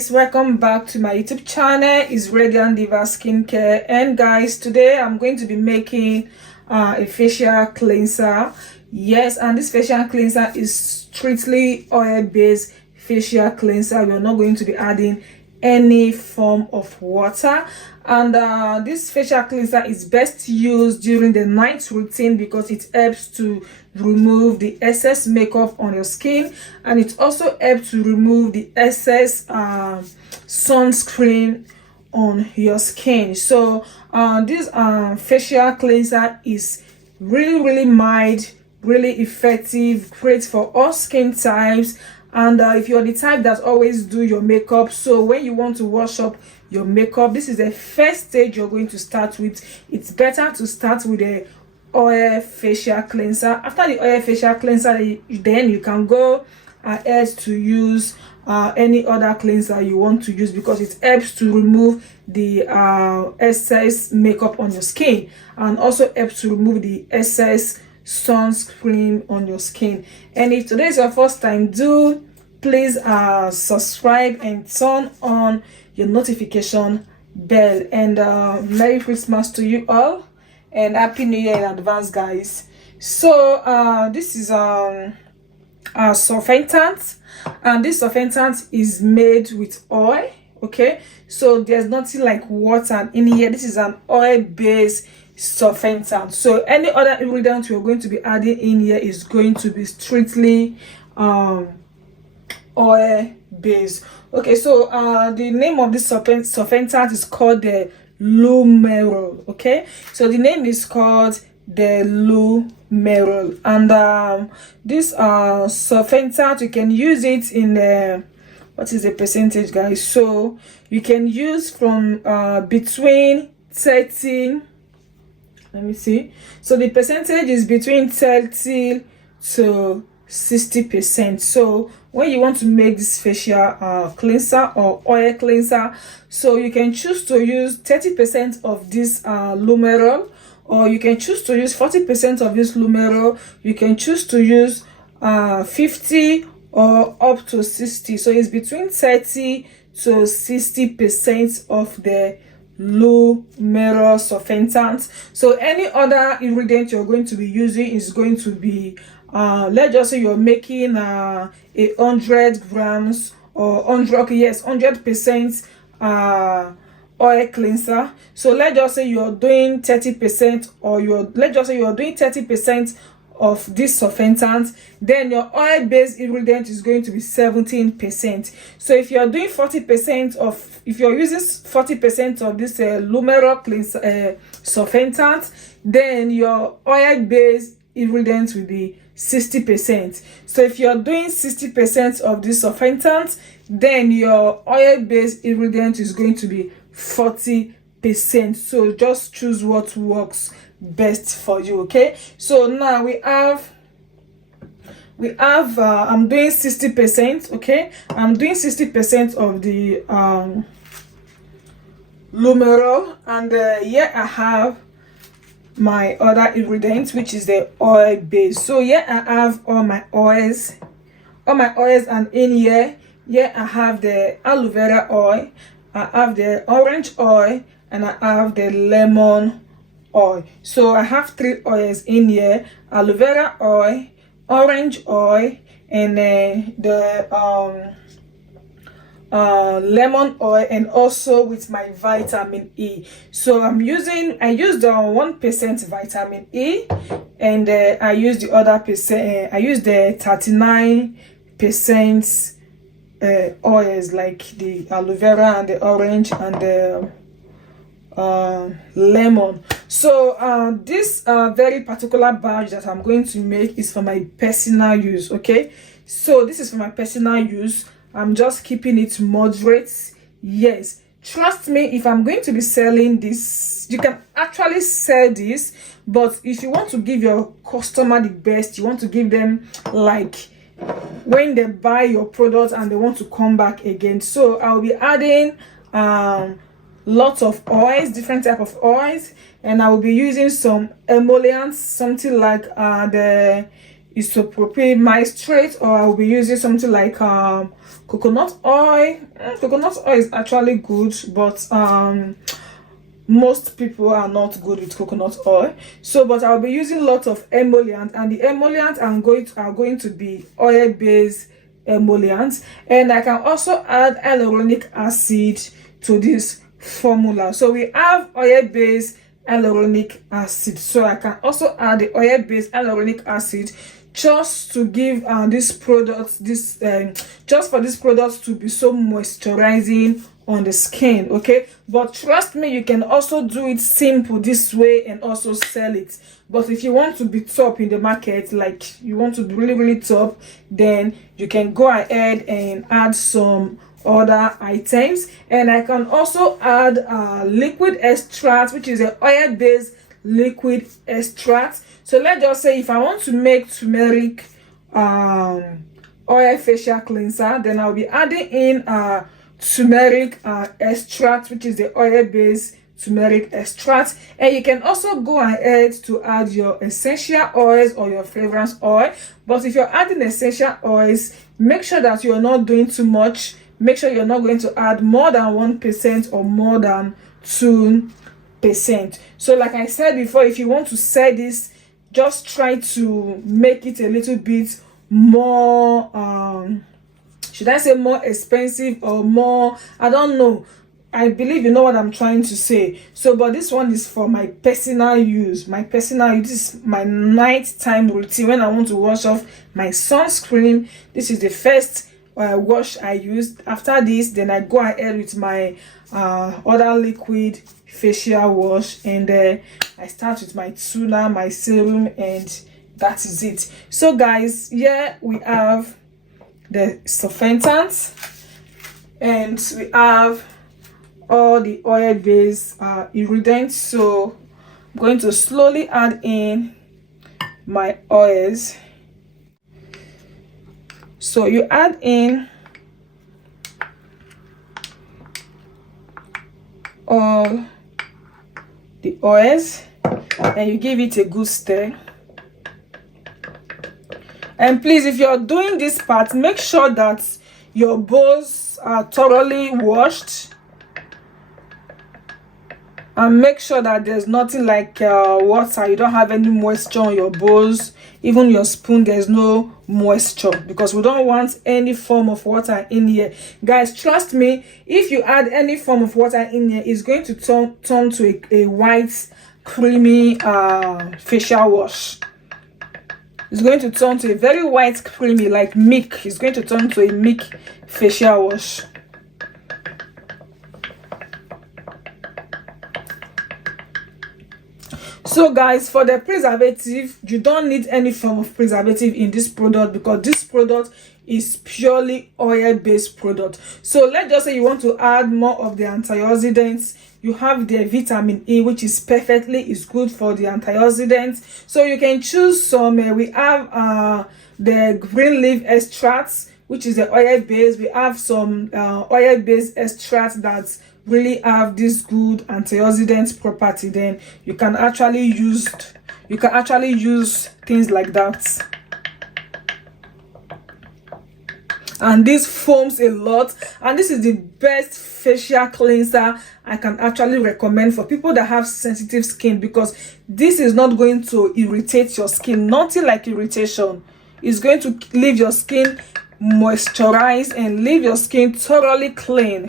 guys, welcome back to my YouTube channel. It's Radiant Diva Skincare, and guys, today I'm going to be making a facial cleanser. Yes, and this facial cleanser is strictly oil based facial cleanser. We're not going to be adding any form of water, and this facial cleanser is best used during the night routine because it helps to remove the excess makeup on your skin, and it also helps to remove the excess sunscreen on your skin. So this facial cleanser is really mild, really effective, great for all skin types. And if you're the type that always do your makeup, so when you want to wash up your makeup, this is the first stage you're going to start with. It's better to start with a oil facial cleanser. After the oil facial cleanser, then you can go ahead to use any other cleanser you want to use, because it helps to remove the excess makeup on your skin and also helps to remove the excess sunscreen on your skin. And if today is your first time, do please subscribe and turn on your notification bell. And Merry Christmas to you all, and Happy New Year in advance, guys. So this is a surfactant, and this surfactant is made with oil. Okay, so there's nothing like water in here. This is an oil based surfactant. So any other ingredient we're going to be adding in here is going to be strictly oil based. Okay, so the name of this surfactant is called the Lumerol. Okay, so the name is called the Lumerol, and this surfactant, you can use it in what is the percentage, guys? So you can use from between 30, let me see, so the percentage is between 30 to 60%. So when you want to make this facial cleanser or oil cleanser, so you can choose to use 30% of this Lumerol, or you can choose to use 40% of this Lumerol. You can choose to use 50 or up to 60. So it's between 30 to 60% of the Lumerol surfactant. So any other ingredient you're going to be using is going to be let's just say you're making 100 grams or 100% oil cleanser. So let's just say you're doing 30%, or let's just say you're doing 30% of this surfactant, then your oil based ingredient is going to be 17%. So if you're doing 40% of, if you're using 40% of this Lumerol cleanser surfactant, then your oil based ingredient will be 60%. So if you're doing 60% of this surfactant, then your oil based ingredient is going to be 40%. So just choose what works best for you. Okay, so now we have I'm doing 60%. Okay, I'm doing 60% of the Lumerol, and here I have my other ingredients, which is the oil base. So here I have all my oils, and in here I have the aloe vera oil, I have the orange oil, and I have the lemon oil. So I have 3 oils in here: aloe vera oil, orange oil, and the lemon oil, and also with my vitamin E. So I used the 1% vitamin E, and I used the other percent, I used the 39% oils, like the aloe vera and the orange and the lemon. So this very particular batch that I'm going to make is for my personal use. Okay, so this is for my personal use. I'm just keeping it moderate. Yes, trust me, if I'm going to be selling this, you can actually sell this, but if you want to give your customer the best, you want to give them like when they buy your product and they want to come back again. So I'll be adding lots of oils, different type of oils, and I will be using some emollients, something like the isopropyl moisturized, or I'll be using something like coconut oil. Coconut oil is actually good, but most people are not good with coconut oil. So but I'll be using lots of emollient, and the emollient are going to be oil based emollients, and I can also add hyaluronic acid to this formula. So we have oil based hyaluronic acid, so I can also add the oil based hyaluronic acid just to give this product just for this product to be so moisturizing on the skin. Okay, but trust me, you can also do it simple this way and also sell it. But if you want to be top in the market, like you want to be really top, then you can go ahead and add some other items. And I can also add liquid extract, which is an oil based liquid extract. So let's just say if I want to make turmeric oil facial cleanser, then I'll be adding in turmeric extract, which is the oil based turmeric extract. And you can also go ahead to add your essential oils or your fragrance oil. But if you're adding essential oils, make sure that you're not doing too much. Make sure you're not going to add more than 1% or more than 2%. So like I said before, if you want to sell this, just try to make it a little bit more should I say more expensive or more, I don't know. I believe you know what I'm trying to say. So but this one is for my personal use. This is my nighttime routine. When I want to wash off my sunscreen, this is the first wash I use. After this, then I go ahead with my other liquid facial wash, and I start with my toner, my serum, and that is it. So guys, here we have the surfactants, and we have all the oil based ingredients. So I'm going to slowly add in my oils. So you add in all the oils and you give it a good stir. And please, if you're doing this part, make sure that your bowls are thoroughly washed, and make sure that there's nothing like water. You don't have any moisture on your bowls. Even your spoon, there's no moisture, because we don't want any form of water in here. Guys, trust me, if you add any form of water in here, it's going to turn to a white creamy facial wash. It's going to turn to a very white creamy, like milk. It's going to turn to a milk facial wash. So guys, for the preservative, you don't need any form of preservative in this product, because this product is purely oil based product. So let's just say you want to add more of the antioxidants. You have the vitamin E, which is good for the antioxidants. So you can choose some. We have the green leaf extracts, which is the oil based. We have some oil based extracts that really have this good antioxidant property. Then you can actually use things like that. And this foams a lot, and this is the best facial cleanser I can actually recommend for people that have sensitive skin, because this is not going to irritate your skin. Nothing like irritation. It's going to leave your skin moisturized and leave your skin thoroughly clean.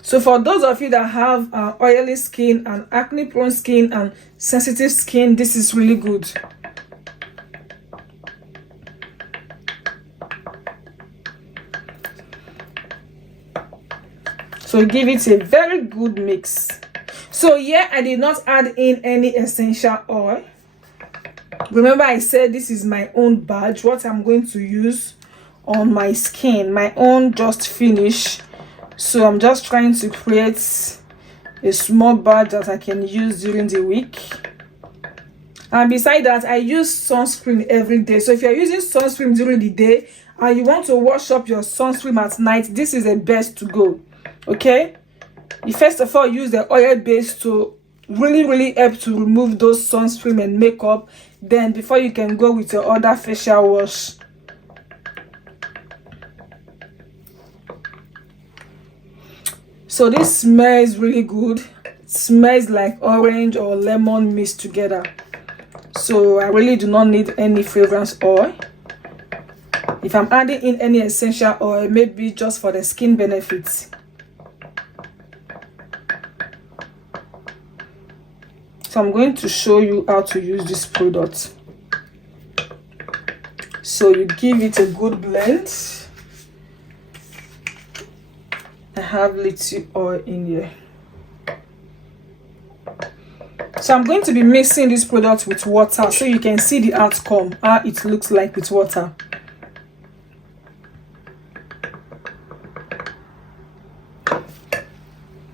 So for those of you that have oily skin and acne prone skin and sensitive skin, this is really good. So give it a very good mix. So yeah, I did not add in any essential oil. Remember, I said this is my own badge, what I'm going to use on my skin, my own just finish. So I'm just trying to create a small badge that I can use during the week. And beside that, I use sunscreen every day. So if you're using sunscreen during the day and you want to wash up your sunscreen at night, this is the best to go. Okay, you first of all use the oil base to really help to remove those sunscreen and makeup, then before you can go with your other facial wash. So this smells really good. It smells like orange or lemon mixed together. So I really do not need any fragrance oil. If I'm adding in any essential oil, maybe just for the skin benefits. So I'm going to show you how to use this product. So you give it a good blend. I have little oil in here. So I'm going to be mixing this product with water so you can see the outcome, how it looks like with water.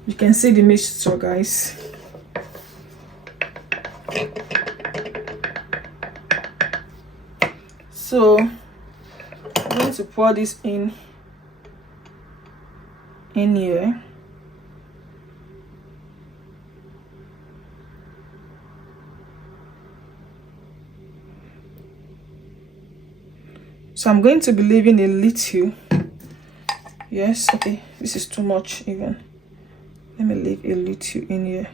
You can see the mixture, guys. So I'm going to pour this in here. So I'm going to be leaving a little. Yes, okay, this is too much even. Let me leave a little in here.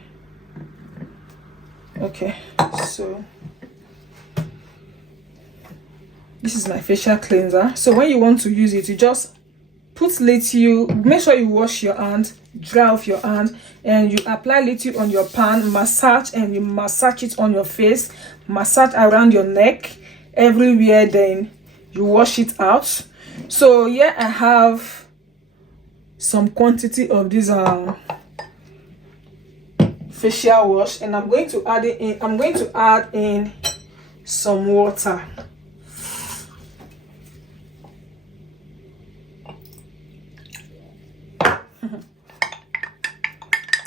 Okay, so this is my facial cleanser. So when you want to use it, you just put little, make sure you wash your hand, dry off your hand, and you apply little on your pan, massage, and you massage it on your face, massage around your neck, everywhere, then you wash it out. So here I have some quantity of this facial wash, and I'm going to add it in. I'm going to add in some water.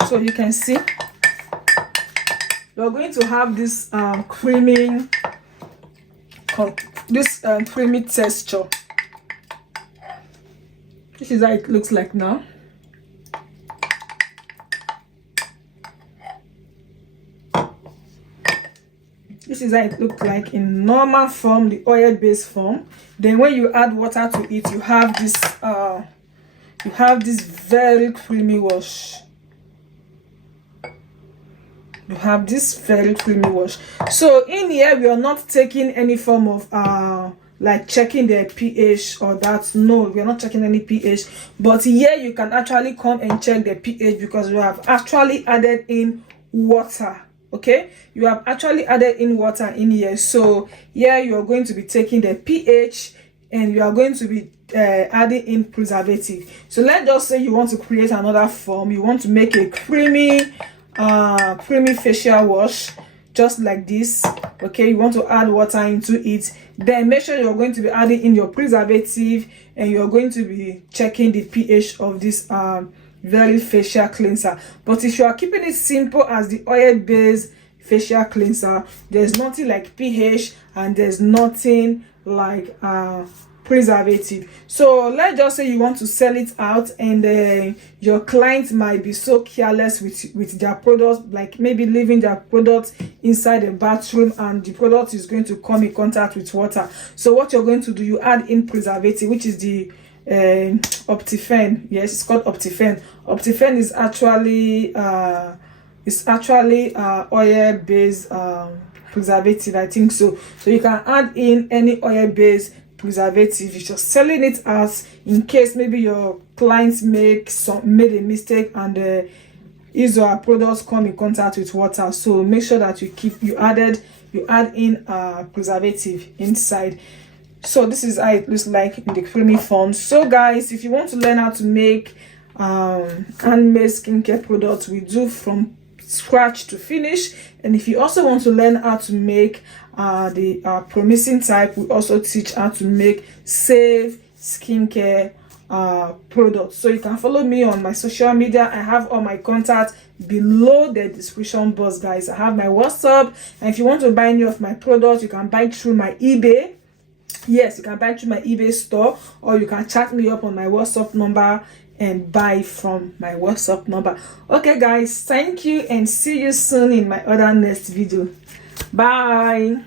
So you can see you're going to have this creamy texture. This is how it looks like now. This is how it looks like in normal form, the oil-based form. Then when you add water to it, you have this very creamy wash. You have this very creamy wash. So in here, we are not taking any form of like checking the pH or that. No, we are not checking any pH. But here you can actually come and check the pH because we have actually added in water. Okay, you have actually added in water in here. So here you are going to be taking the pH and you are going to be adding in preservative. So let's just say you want to create another form. You want to make a creamy facial wash, just like this. Okay, you want to add water into it, then make sure you're going to be adding in your preservative and you're going to be checking the pH of this very facial cleanser. But if you are keeping it simple as the oil-based facial cleanser, there's nothing like pH and there's nothing like preservative. So let's just say you want to sell it out and your client might be so careless with their products, like maybe leaving their product inside the bathroom and the product is going to come in contact with water. So what you're going to do, you add in preservative, which is the Optifen. Yes, it's called Optifen. Optifen is actually oil-based preservative, I think so. So you can add in any oil-based preservative. You're just selling it out in case maybe your clients made a mistake and his or her products come in contact with water. So make sure that you add in preservative inside. So this is how it looks like in the creamy form. So guys, if you want to learn how to make handmade skincare products, we do from scratch to finish. And if you also want to learn how to make the promising type, we also teach how to make safe skincare products. So you can follow me on my social media. I have all my contacts below the description box, guys. I have my WhatsApp, and if you want to buy any of my products, you can buy through my eBay. Yes, you can buy through my eBay store, or you can chat me up on my WhatsApp number and buy from my WhatsApp number. Okay guys, thank you and see you soon in my other next video. Bye.